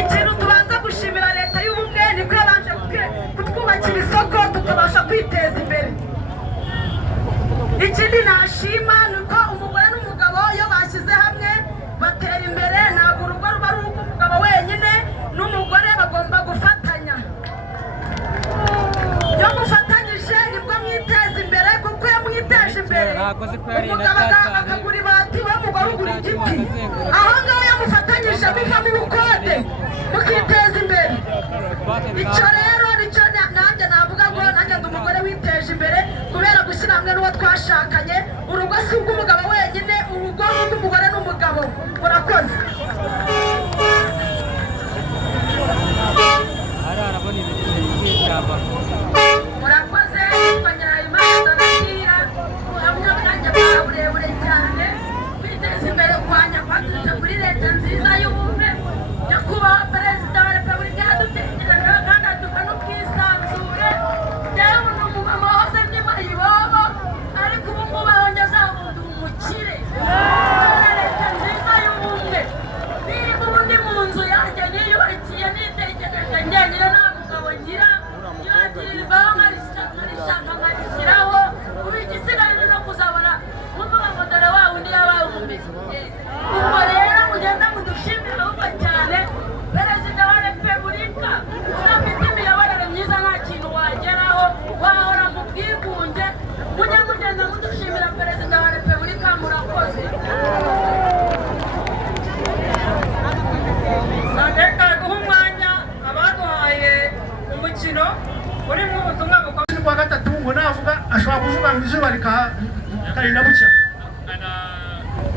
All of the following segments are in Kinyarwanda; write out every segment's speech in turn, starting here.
ikintu tubanza gushimira leta y'ubumwe niko yabanje kutwubakira isoko tukabasha kwiteza imbere. Ikindi nashima ni uko umugore n'umugabo iyo bashyize hamwe batera imbere. Ntabwo urugo ruba ari umugabo wenyine n'umugore bagomba gufatanya. Iyo mufatanyije nibwo mwiteza imbere, kuko iyo mwiteje imbere umugabo akagura ibati we mugore ugura igiti. Aho ngaho iyo mufatanyije bivamo ubukode mukiteza imbere. Icyo rero nicyo nanjye navuga ngo nanjye ndi umugore witeje imbere kubera gushyira hamwe n'uwo twashakanye. Urugo si ubw'umugabo wenyine, urugo ni ubw'umugore n'umugabo. Murakoze. Murakoze Banyarayimana Donatira hamwe nanjye bwa burebure cyane kwiteza imbere kwanya kwaturutse kuri leta nziza y'ubumwe. Nyakubahwa Perezida wa Repubulika yadutekerejeho kandi aduha n'ubwisanzure. Yewe ni umumama wahoze ndi mayibobo ariko ubu ngubu ahongeze abundi umukire kubera leta nziza y'ubumwe. Niba ubu ndi mu nzu yanjye niyubakiye nitekereje njyenyine nta mugabo ngira, yibagirwaho nkarishaka nkarishyiraho. Ubu igisigaye no kuzabona muvuga ngo dore wa wundi yabaye umumesiye. Ubwo rero mugenda mudushimire ahubwo cyane Perezida wa Repubulika. Udafite imiyoborere myiza nta kintu wageraho, wahora mu bwigunge. Mujye mugenda mudushimira Perezida wa Repubulika. Murakoze. Reka guha umwanya abaduhaye umukino urimo ubutumwa bukomeye. Kwa gatatu ngo navuga ashobora kuvuga ngo izuba rikarinda bucya.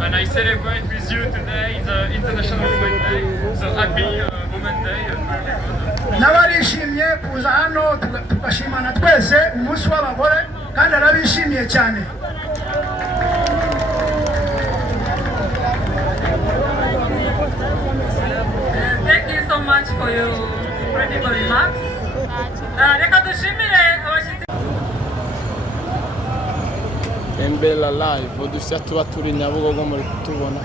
And I celebrate with you today the International Women's Day, so happy Women's Day for everyone. N'abarishimye kuza hano tugashimana twese umunsi w'abagore kandi arabishimiye cyane. Thank you so much for your critical remarks. Reka dushimire abashyitsi. Embela live udushya tuba turi Nyabugogo muri kutubona.